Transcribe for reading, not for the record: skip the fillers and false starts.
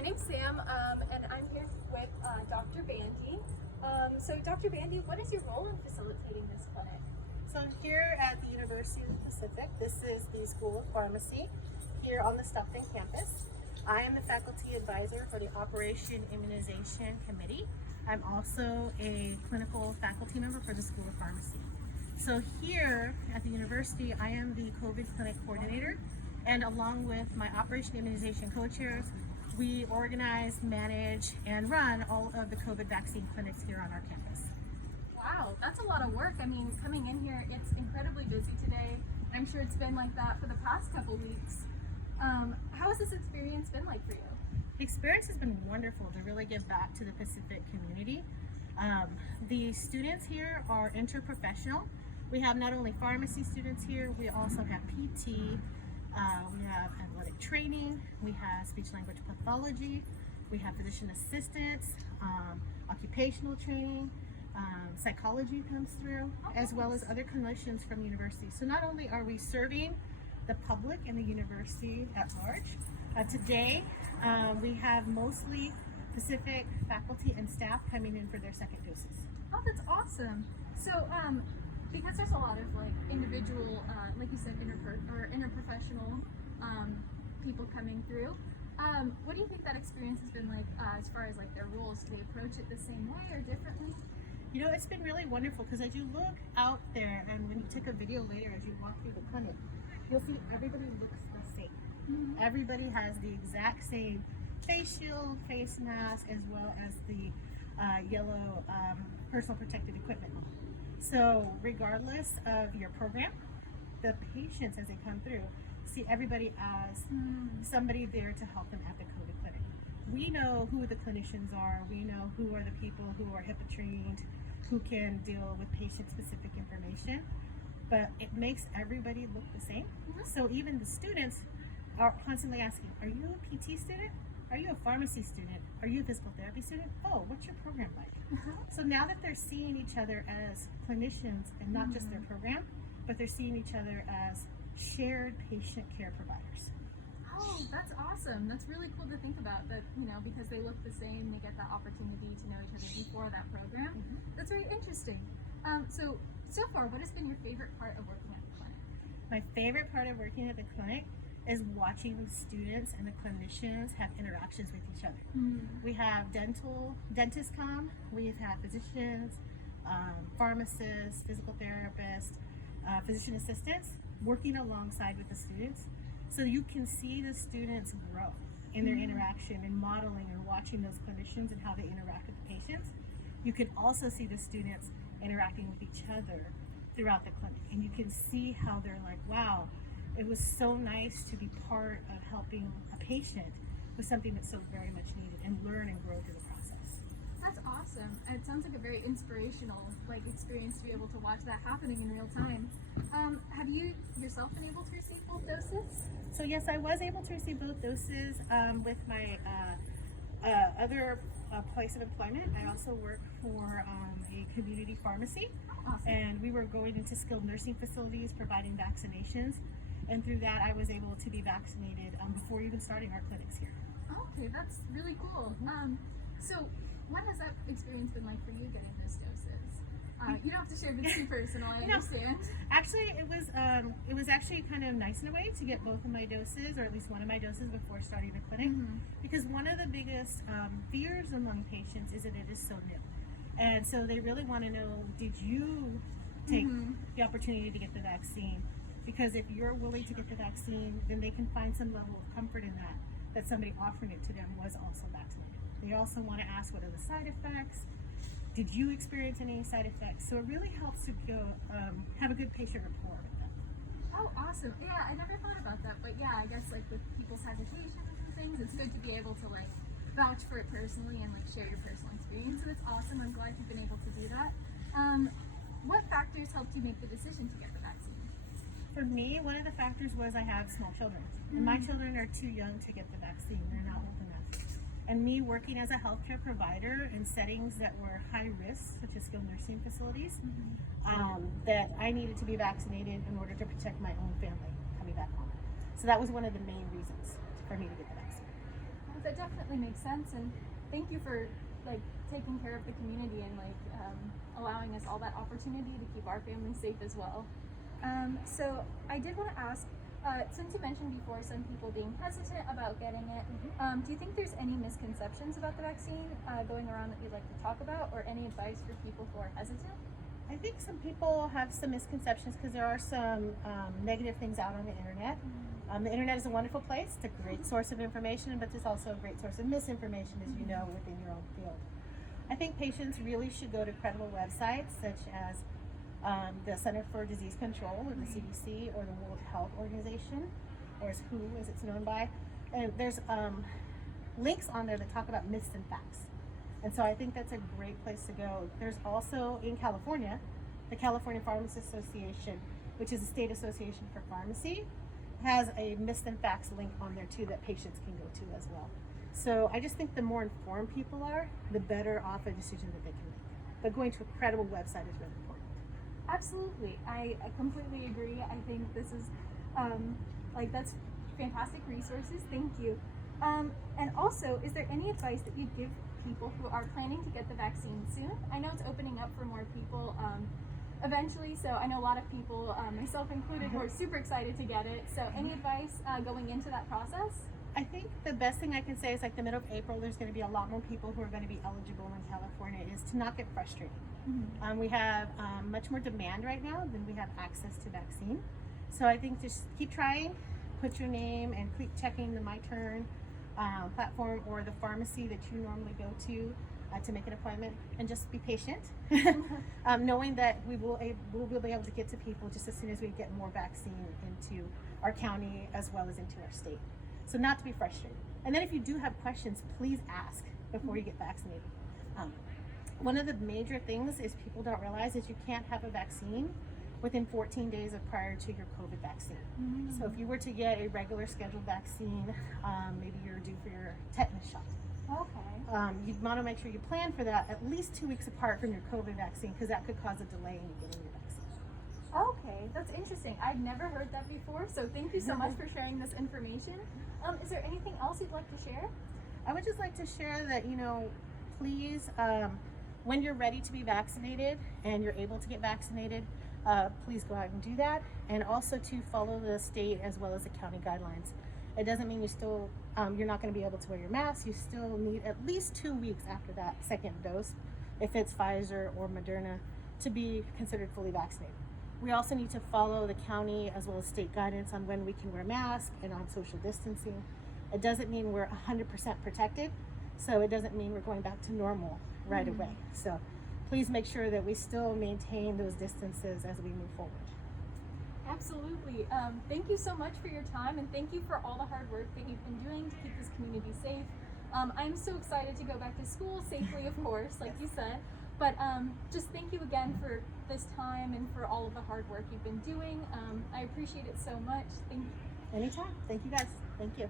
my name's Sam, and I'm here with Dr. Bandy. So Dr. Bandy, what is your role in facilitating this clinic? So I'm here at the University of the Pacific. This is the School of Pharmacy here on the Stockton campus. I am the faculty advisor for the Operation Immunization Committee. I'm also a clinical faculty member for the School of Pharmacy. So here at the university, I am the COVID clinic coordinator, and along with my Operation Immunization co-chairs, we organize, manage, and run all of the COVID vaccine clinics here on our campus. Wow, that's a lot of work. I mean, coming in here, it's incredibly busy today. I'm sure it's been like that for the past couple weeks. How has this experience been like for you? The experience has been wonderful to really give back to the Pacific community. The students here are interprofessional. We have not only pharmacy students here, we also have PT, we have athletic training, we have speech language pathology, we have physician assistants, occupational training, psychology comes through, as well as other clinicians from the university. So not only are we serving the public and the university at large, today we have mostly Pacific faculty and staff coming in for their second doses. Oh, that's awesome. So, because there's a lot of like individual, like you said, interprofessional people coming through, what do you think that experience has been like as far as like their roles? Do they approach it the same way or differently? You know, it's been really wonderful because as you look out there and when you take a video later as you walk through the clinic, you'll see everybody looks the same. Mm-hmm. Everybody has the exact same face shield, face mask, as well as the yellow personal protective equipment. So regardless of your program, the patients as they come through see everybody as somebody there to help them at the COVID clinic. We know who the clinicians are, we know who are the people who are HIPAA trained, who can deal with patient-specific information, but it makes everybody look the same. So even the students are constantly asking, are you a PT student? Are you a pharmacy student? Are you a physical therapy student? Oh, what's your program like? So now that they're seeing each other as clinicians and not just their program, but they're seeing each other as shared patient care providers. Oh, that's awesome. That's really cool to think about that, you know, because they look the same, they get that opportunity to know each other before that program. That's very interesting. So far, what has been your favorite part of working at the clinic? My favorite part of working at the clinic is watching the students and the clinicians have interactions with each other. We have dentists come, we've had physicians, pharmacists, physical therapists, physician assistants working alongside with the students. So you can see the students grow in their interaction and modeling and watching those clinicians and how they interact with the patients. You can also see the students interacting with each other throughout the clinic. And you can see how they're like, wow, it was so nice to be part of helping a patient with something that's so very much needed and learn and grow through the process. That's awesome. And it sounds like a very inspirational experience to be able to watch that happening in real time. Have you yourself been able to receive both doses? So yes, I was able to receive both doses with my other place of employment. I also work for a community pharmacy. Awesome. And we were going into skilled nursing facilities providing vaccinations. And through that, I was able to be vaccinated before even starting our clinics here. Okay, that's really cool. So what has that experience been like for you getting those doses? You don't have to share if it's too personal, I understand. Actually, it was actually kind of nice in a way to get both of my doses, or at least one of my doses before starting the clinic, because one of the biggest fears among patients is that it is so new. And so they really want to know, did you take the opportunity to get the vaccine? Because if you're willing to get the vaccine, then they can find some level of comfort in that somebody offering it to them was also vaccinated. They also want to ask, what are the side effects? Did you experience any side effects? So it really helps to go have a good patient rapport with them. Oh, awesome. Yeah, I never thought about that, but yeah, I guess like with people's hesitations and things, it's good to be able to like vouch for it personally and like share your personal experience. So that's awesome. I'm glad you've been able to do that. What factors helped you make the decision to get the vaccine? For me, one of the factors was I have small children, and my children are too young to get the vaccine. They're not old enough. And me working as a healthcare provider in settings that were high risk, such as skilled nursing facilities, that I needed to be vaccinated in order to protect my own family coming back home. So that was one of the main reasons for me to get the vaccine. Oh, that definitely makes sense, and thank you for like taking care of the community and like allowing us all that opportunity to keep our family safe as well. So I did want to ask, since you mentioned before some people being hesitant about getting it, do you think there's any misconceptions about the vaccine going around that you'd like to talk about, or any advice for people who are hesitant? I think some people have some misconceptions because there are some negative things out on the internet. The internet is a wonderful place. It's a great source of information, but it's also a great source of misinformation, as you know, within your own field. I think patients really should go to credible websites such as the Center for Disease Control, or the CDC, or the World Health Organization, or as WHO as it's known by. And there's links on there that talk about myths and facts. And so I think that's a great place to go. There's also in California, the California Pharmacists Association, which is a state association for pharmacy, has a myths and facts link on there too that patients can go to as well. So I just think the more informed people are, the better off a decision that they can make. But going to a credible website is really important. Absolutely, I completely agree. I think this is like that's fantastic resources. Thank you. And also, is there any advice that you'd give people who are planning to get the vaccine soon? I know it's opening up for more people eventually, so I know a lot of people, myself included, who are super excited to get it. So any advice going into that process? I think the best thing I can say is like the middle of April, there's going to be a lot more people who are going to be eligible in California, is to not get frustrated. We have much more demand right now than we have access to vaccine. So I think just keep trying, put your name, and keep checking the My Turn platform or the pharmacy that you normally go to make an appointment, and just be patient, knowing that we'll be able to get to people just as soon as we get more vaccine into our county as well as into our state. So not to be frustrated. And then if you do have questions, please ask before you get vaccinated. One of the major things is people don't realize is you can't have a vaccine within 14 days prior to your COVID vaccine. So if you were to get a regular scheduled vaccine, maybe you're due for your tetanus shot. Okay. You'd want to make sure you plan for that at least 2 weeks apart from your COVID vaccine, because that could cause a delay in you getting your vaccine. Okay, that's interesting. I'd never heard that before, so thank you so much for sharing this information. Is there anything else you'd like to share? I would just like to share that, please, when you're ready to be vaccinated and you're able to get vaccinated, please go out and do that, and also to follow the state as well as the county guidelines. It doesn't mean you're not going to be able to wear your mask. You still need at least 2 weeks after that second dose, if it's Pfizer or Moderna, to be considered fully vaccinated. We also need to follow the county as well as state guidance on when we can wear masks and on social distancing. It doesn't mean we're 100% protected, so it doesn't mean we're going back to normal right away. So please make sure that we still maintain those distances as we move forward. Absolutely. Thank you so much for your time, and thank you for all the hard work that you've been doing to keep this community safe. I'm so excited to go back to school safely, of course, like you said. But just thank you again for this time and for all of the hard work you've been doing. I appreciate it so much. Thank you. Anytime. Thank you guys. Thank you.